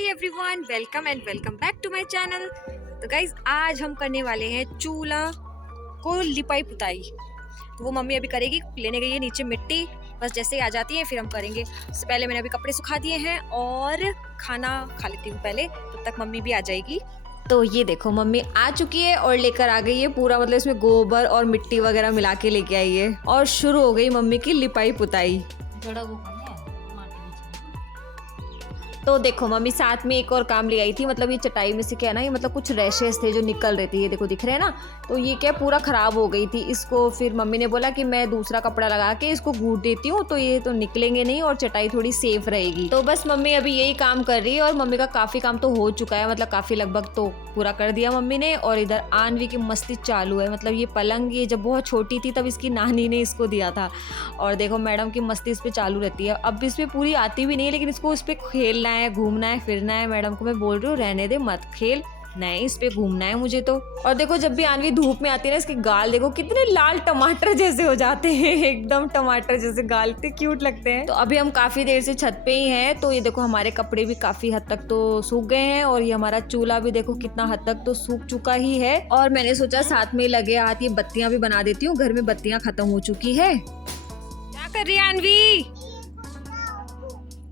Hi everyone, welcome and welcome back to my channel. तो guys आज हम करने वाले हैं चूल्हा को लिपाई पुताई। तो वो मम्मी अभी करेगी, लेने गई है नीचे मिट्टी। बस जैसे ही आ जाती है फिर हम करेंगे। उससे पहले मैंने अभी कपड़े सुखा दिए हैं और खाना खा लेती हूँ पहले, तब तक मम्मी भी आ जाएगी। तो ये देखो मम्मी आ चुकी है और लेकर आ गई है पूरा, मतलब इसमें गोबर और मिट्टी वगैरह मिला के लेके आई है और शुरू हो गई मम्मी की लिपाई पुताई। तो देखो मम्मी साथ में एक और काम ले आई थी, मतलब ये चटाई में से क्या है ना, ये मतलब कुछ रैशेस थे जो निकल रहे थे, ये देखो दिख रहे हैं ना। तो ये क्या पूरा खराब हो गई थी, इसको फिर मम्मी ने बोला कि मैं दूसरा कपड़ा लगा के इसको गूंथ देती हूँ, तो ये तो निकलेंगे नहीं और चटाई थोड़ी सेफ रहेगी। तो बस मम्मी अभी यही काम कर रही है और मम्मी का काफी काम तो हो चुका है, मतलब काफी लगभग तो पूरा कर दिया मम्मी ने। और इधर आनवी की मस्ती चालू है, मतलब ये पलंग ये जब बहुत छोटी थी तब इसकी नानी ने इसको दिया था और देखो मैडम की मस्ती इस पे चालू रहती है। अब इस पे पूरी आती भी नहीं है, लेकिन इसको इस पे खेलना है, घूमना है, फिरना है। मैडम को मैं बोल रही हूँ रहने दे, मत खेल, नहीं इस पे घूमना है मुझे तो। और देखो जब भी आनवी धूप में आती है ना, इसके गाल देखो कितने लाल टमाटर जैसे हो जाते हैं, एकदम टमाटर जैसे गाल, इतने क्यूट लगते हैं। तो अभी हम काफी देर से छत पे ही हैं, तो ये देखो हमारे कपड़े भी काफी हद तक तो सूख गए हैं और ये हमारा चूल्हा भी देखो कितना हद तक तो सूख चुका ही है। और मैंने सोचा साथ में लगे हाथ ये बत्तियां भी बना देती हूँ, घर में बत्तियां खत्म हो चुकी है। क्या कर रही है आनवी?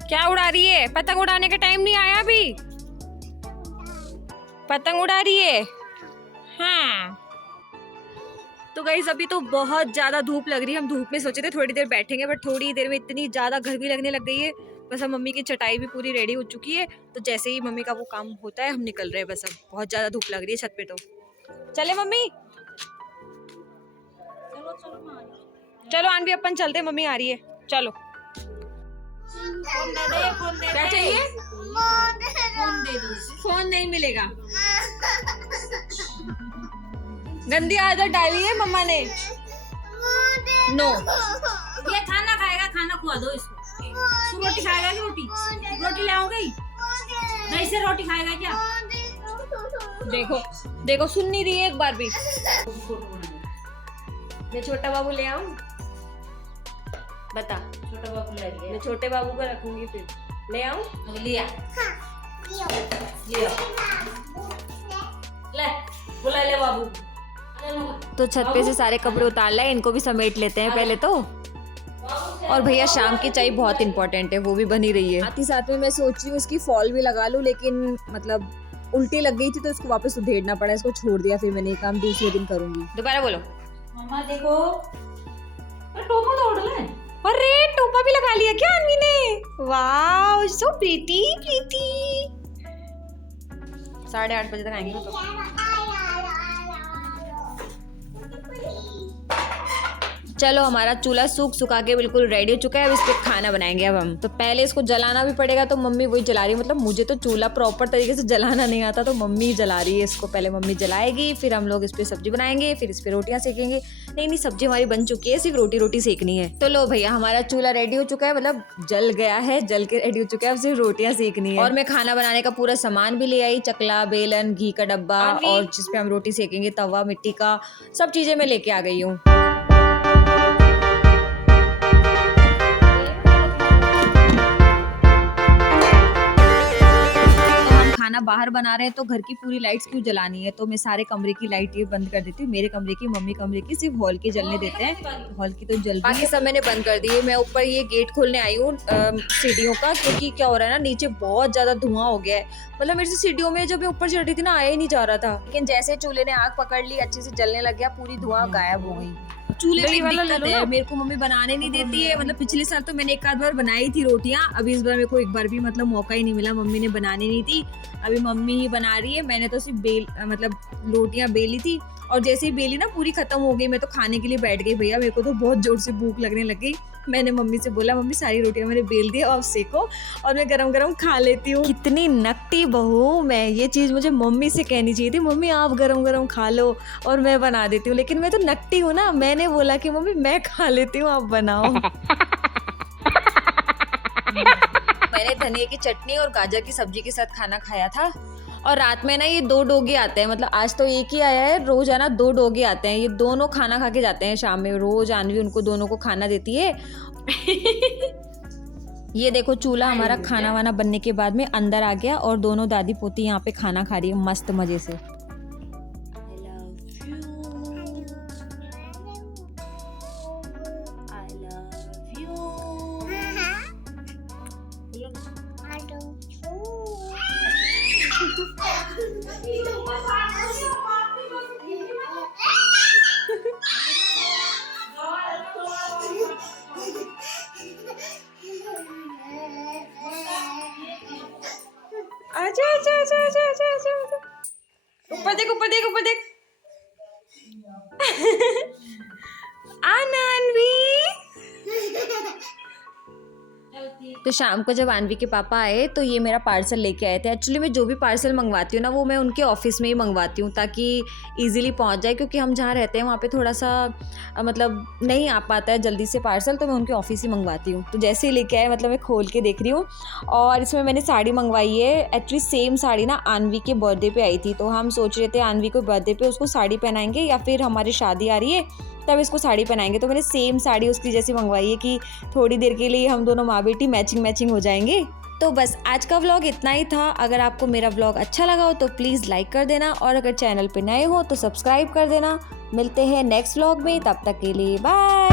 क्या उड़ा रही है? पतंग उड़ाने का टाइम नहीं आया अभी, पतंग उड़ा रही है। हाँ तो गाइस अभी तो बहुत ज्यादा धूप लग रही है। हम धूप में सोचे थे थोड़ी देर बैठेंगे, बट थोड़ी देर में इतनी ज्यादा गर्मी लगने लग गई है। बस अब मम्मी की चटाई भी पूरी रेडी हो चुकी है, तो जैसे ही मम्मी का वो काम होता है हम निकल रहे हैं। बस अब बहुत ज्यादा धूप लग रही है छत पे। तो चले मम्मी, चलो आनवी अपन चलते, मम्मी आ रही है, चलो। क्या चाहिए? फोन नहीं मिलेगा। गंदी आदत डाली है मम्मा ने। नो, ये खाना खाएगा, खाना खुआ दो इसको। रोटी खाएगा कि रोटी? रोटी ले आओ गई, नहीं से रोटी खाएगा क्या? देखो देखो सुन नहीं रही है एक बार भी। मैं छोटा बाबू ले आऊं? बता। छोटा बाबू ले लिया, मैं छोटे बाबू को रखूंगी, फिर ले आऊं? लिया लिया ले, बुला ले बाबू। तो छत पे से सारे कपड़े उतार लाए, इनको भी समेट लेते हैं पहले तो। और भैया शाम की चाय बहुत इंपॉर्टेंट है, वो भी बनी रही है। साथ ही साथ में मैं सोच रही हूँ इसकी फॉल भी लगा लूं, लेकिन मतलब उल्टी लग गई थी तो इसको वापस उधेड़ना पड़ा, इसको छोड़ दिया। फिर मैंने ये काम दूसरे दिन करूंगी। दोबारा बोलो। मम्मा देखो, टोपा तो उड़ ले। अरे टोपा भी लगा लिया क्या अनवी ने? Wow so pretty pretty. 8:30 बजे तक आएंगे तो। चलो हमारा चूल्हा सूख सुखा के बिल्कुल रेडी हो चुका है। अब इस पे खाना बनाएंगे अब हम। तो पहले इसको जलाना भी पड़ेगा, तो मम्मी वही जला रही है। मतलब मुझे तो चूल्हा प्रॉपर तरीके से जलाना नहीं आता, तो मम्मी जला रही है इसको। पहले मम्मी जलाएगी, फिर हम लोग इस पे सब्जी बनाएंगे, फिर इस पे रोटियां सेकेंगे। नहीं सब्जी हमारी बन चुकी है, सिर्फ रोटी सेकनी है। तो लो भैया हमारा चूल्हा रेडी हो चुका है, मतलब जल गया है, जल के रेडी हो चुका है, अब सिर्फ रोटियां सेकनी है। और मैं खाना बनाने का पूरा सामान भी ले आई, चकला, बेलन, घी का डब्बा, और जिसपे हम रोटी सेकेंगे तवा, मिट्टी का, सब चीजें मैं लेके आ गई हूँ। खाना बाहर बना रहे हैं तो घर की पूरी लाइट्स क्यों जलानी है, तो मैं सारे कमरे की लाइट ये बंद कर देती हूँ। मेरे कमरे की, मम्मी कमरे की, सिर्फ हॉल की जलने देते हैं। हॉल की तो जल, बाकी सब मैंने बंद कर दी है। मैं ऊपर ये गेट खोलने आई हूँ सीढ़ियों का, क्योंकि क्या हो रहा है ना, नीचे बहुत ज्यादा धुआं हो गया है। मतलब मेरे से सीढ़ियों में जब मैं ऊपर चढ़ रही थी ना, आया ही नहीं जा रहा था, लेकिन जैसे चूल्हे ने आग पकड़ ली, अच्छे से जलने लग गया, पूरी धुआं गायब हो गई। चूल्हे में दिक्कत है, मेरे को मम्मी बनाने नहीं देती है। मतलब पिछले साल तो मैंने एक आध बार बनाई थी रोटियां, अभी इस बार मेरे को एक बार भी मतलब मौका ही नहीं मिला, मम्मी ने बनानी नहीं थी। अभी मम्मी ही बना रही है, मैंने तो सिर्फ मतलब रोटियां बेली थी, और जैसे ही बेली ना पूरी खत्म हो गई, मैं तो खाने के लिए बैठ गई। भैया मेरे को तो बहुत जोर से भूख लगने लग गई। मैंने मम्मी से बोला मम्मी सारी रोटियां मैंने बेल दी, अब सेको और मैं गरम गरम खा लेती हूँ। कितनी नकटी बहू मैं, ये चीज़ मुझे मम्मी से कहनी चाहिए थी, मम्मी आप गरम गरम खा लो और मैं बना देती हूँ। लेकिन मैं तो नकटी हूँ ना, मैंने बोला कि मम्मी मैं खा लेती हूँ, आप बनाओ। मैंने धनिया की चटनी और गाजर की सब्जी के साथ खाना खाया था। और रात में ना ये 2 डोगे आते हैं, मतलब आज तो एक ही आया है, रोज है ना 2 डोगे आते हैं। ये दोनों खाना खा के जाते हैं शाम में, रोज आनवी उनको दोनों को खाना देती है। ये देखो चूल्हा हमारा खाना वाना बनने के बाद में अंदर आ गया और दोनों दादी पोती यहाँ पे खाना खा रही है मस्त मजे से। आजा आजा आजा आजा आजा आजा, ऊपर देख ऊपर देख ऊपर देख। आनवी। तो शाम को जब आणवी के पापा आए तो ये मेरा पार्सल लेके आए थे। एक्चुअली मैं जो भी पार्सल मंगवाती हूँ ना वो मैं उनके ऑफिस में ही मंगवाती हूँ ताकि इजीली पहुँच जाए, क्योंकि हम जहाँ रहते हैं वहाँ पे थोड़ा सा मतलब नहीं आ पाता है जल्दी से पार्सल, तो मैं उनके ऑफिस ही मंगवाती हूँ। तो जैसे ही लेके आए मतलब मैं खोल के देख रही हूँ और इसमें मैंने साड़ी मंगवाई है। एक्चुअली सेम साड़ी ना आणवी के बर्थडे पे आई थी, तो हम सोच रहे थे आणवी को बर्थडे पे उसको साड़ी पहनाएंगे या फिर हमारी शादी आ रही है तब इसको साड़ी पहनाएंगे। तो मैंने सेम साड़ी उसकी जैसी मंगवाई है कि थोड़ी देर के लिए हम दोनों माँ बेटी मैचिंग हो जाएंगे। तो बस आज का व्लॉग इतना ही था। अगर आपको मेरा व्लॉग अच्छा लगा हो तो प्लीज़ लाइक कर देना और अगर चैनल पे नए हो तो सब्सक्राइब कर देना। मिलते हैं नेक्स्ट व्लॉग में, तब तक के लिए बाय।